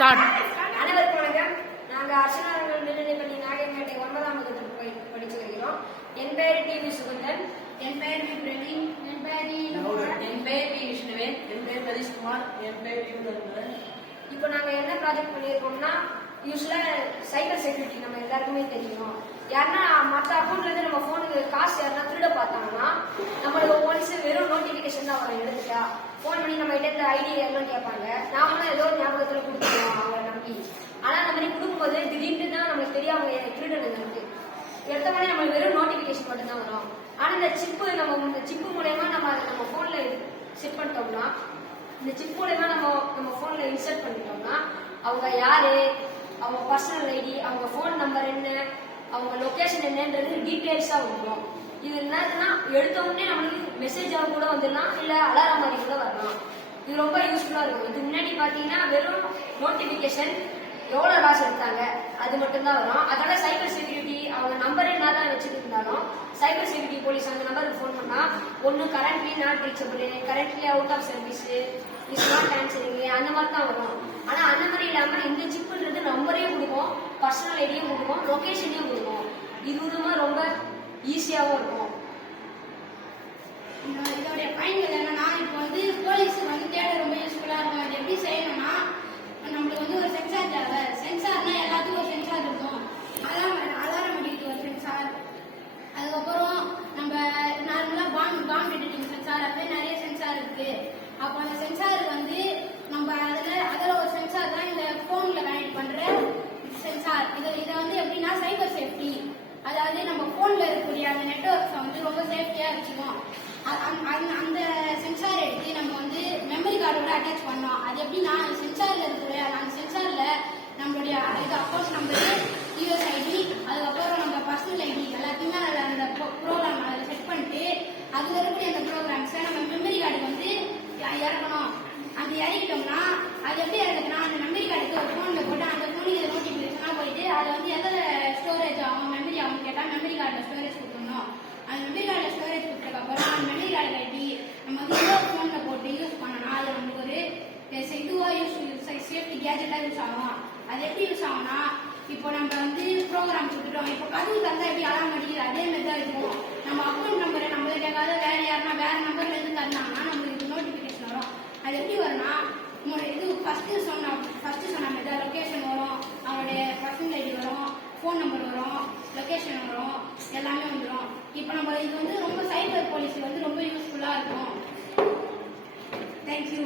Start. அனைவருக்கும் வணக்கம். நாங்கள் அரசனார்கள் மேல்நிலைப்பள்ளி நாகம்பேட்டை 9ஆம் வகுப்பு படித்து வருகிறோம். என் பெயர் டி. சுகந்தன். என் பெயர் வி. பிரவீன். என் பெயர் என் பெயர் வி. விஷ்ணுவேன். என் பெயர் சதீஷ்குமார். என் பெயர் வி. தர்மன். இப்போ நாங்கள் என்ன ப்ராஜெக்ட் பண்ணியிருக்கோம்னா, யூஸ்வலாக சைபர் செக்யூரிட்டி நம்ம எல்லாருக்குமே தெரியும். யாருன்னா மற்ற அக்கௌண்ட்லேருந்து நம்ம ஃபோனுக்கு காசு யாருன்னா திருட பார்த்தாங்கன்னா நம்மளுக்கு ஒன்ஸ் வெறும் நோட்டிஃபிகேஷன் தான் வரும். எடுத்துட்டா ஃபோன் பண்ணி நம்ம கிட்ட ஐடி எல்லாம் கேட்பாங்க. நாமளும் ஏதோ ஒரு ஞாபகத்தில் கொடுத்துருவோம் அவங்களை நம்பி. ஆனால் அந்த மாதிரி கொடுக்கும்போது திடீர்னு தான் நம்மளுக்கு தெரியாம திருடனுங்க இருக்கு. எடுத்த மாதிரி நம்மளுக்கு வெறும் நோட்டிஃபிகேஷன் மட்டும் தான் வரும். ஆனால் இந்த சிப்பு மூலயமா நம்ம ஃபோனில் செட் பண்ணிட்டோம்னா, இந்த சிப் மூலயமா நம்ம ஃபோனில் இன்சர்ட் பண்ணிட்டோம்னா அவங்க யாரு, அவங்க பர்சனல் ஐடி, அவங்க ஃபோன் நம்பர் என்ன, அவங்க லொக்கேஷன் என்னன்றது டீட்டெயில்ஸாக வந்துடும். இது என்னதுன்னா எடுத்த உடனே நம்மளுக்கு மெசேஜாக கூட வந்துடலாம், இல்லை அலாரம் மாதிரி கூட வரலாம். இது ரொம்ப யூஸ்ஃபுல்லாக இருக்கும். இதுக்கு முன்னாடி பார்த்தீங்கன்னா வெறும் நோட்டிஃபிகேஷன் எவ்வளோ லாஸ் எடுத்தாங்க அது மட்டும்தான் வரும். அதோட சைபர் செக்யூரிட்டி அவங்க நம்பர் என்ன தான் வச்சுட்டு இருந்தாலும் சைபர் செக்யூரிட்டி போலீஸ் அந்த நம்பருக்கு ஃபோன் பண்ணால் ஒன்று currently not reachable, currently out of service, is not answering, அந்த மாதிரி தான் வரும். ஆனால் அந்த மாதிரி இல்லாமல் இந்த சிப்புன்றது நம்பரையும் கொடுக்கும், பர்சனல் ஐடியும் கொடுக்கும், லொக்கேஷனையும் கொடுக்கும். இது விதமாக ரொம்ப ஈஸியாகவும் இருக்கும். இதோடைய பயன்கள் என்னன்னா, இப்போ வந்து போலீஸுக்கு வந்து தேட ரொம்ப யூஸ்ஃபுல்லாக இருக்கும். அது எப்படி செய்யணும்னா, நம்மளுக்கு வந்து ஒரு சென்சார் தேவை. சென்சார்னா எல்லாத்துக்கும் ஒரு சென்சார் இருக்கும். அலாரம் அடிக்கிறது ஒரு சென்சார், அதுக்கப்புறம் நம்ம நார்மலாக பாம் டிடெக்டிங் சென்சார், அப்படியே நிறைய சென்சார் இருக்கு. அப்போ அந்த சென்சார் வந்து நம்ம அதில் ஒரு சென்சார் தான் இந்த ஃபோனில் கனெக்ட் பண்ணுற சென்சார். இதை வந்து எப்படின்னா சைபர் சேஃப்டி, அதாவது நம்ம ஃபோனில் இருக்கக்கூடிய அந்த நெட்வொர்க்ஸை வந்து ரொம்ப சேஃப்டியாக வச்சுக்கோம். அந்த சென்சார் எடுத்து நம்ம வந்து மெமரி கார்டோட அட்டாச் பண்ணோம். அது எப்படின்னா சென்சாரில் இருக்கிற அந்த சென்சாரில் நம்மளுடைய அக்கௌண்ட் நம்பரு, யூஎஸ்ஐடி, அதுக்கப்புறம் நம்ம பர்சனல் ஐடி எல்லாத்தையுமே அந்த ப்ரோக்ராம் அதில் செட் பண்ணிட்டு அதில் இருக்கக்கூடிய அந்த ப்ரோக்ராம்ஸை நம்ம மெமரி கார்டுக்கு வந்து இறக்கணும். அது இறக்கிட்டோம்னா அது எப்படி இறக்குதுன்னா, அந்த மெமரி கார்டுக்கு ஒரு ஃபோனில் போட்டு அந்த ஃபோனுக்கு நோட்டிஃபிகேஷனாக போயிட்டு அதை வந்து எதில் ஸ்டோரேஜ் ஆகும், மெமரி ஆகும் கேட்டால் மெமரி கார்டில் ஸ்டோரேஜ் கொடுத்துடணும். அந்த மெமரி கார்டில் ஸ்டோரேஜ் கொடுத்ததுக்கப்புறம் அந்த மெமரி கார்டு கட்டி நம்ம வந்து இன்னொரு ஃபோனில் போட்டு யூஸ் பண்ணோம்னா அது நமக்கு ஒரு இதுவாக சேஃப்டி கேஜெட்டாக யூஸ் ஆகும். அது எப்படி யூஸ் ஆகும்னா, இப்போ நம்ம வந்து ப்ரோக்ராம் கொடுத்துட்டோம். இப்போ கதவு தந்தா எப்படி அலாம் அடிக்குது அதே மாதிரி தான் இருக்கும். நம்ம அக்கௌண்ட் நம்பரை நம்மளுக்கு கேட்காத வேற யாருன்னா வேற நம்பர்ல இருந்து தந்தாங்கன்னா நம்மளுக்கு நோட்டிஃபிகேஷன் வரும். அது எப்படி வரும்னா, இது ஃபர்ஸ்ட் சொன்ன மாதிரி தான் லொக்கேஷன் வரும், அவருடைய பர்சனல் ஐடி வரும், ஃபோன் நம்பர் வரும், லொக்கேஷன் வரும், எல்லாமே வந்துடும். இப்போ நம்ம இது வந்து ரொம்ப சைபர் போலீஸ் வந்து ரொம்ப யூஸ்ஃபுல்லாக இருக்கும். தேங்க்யூ.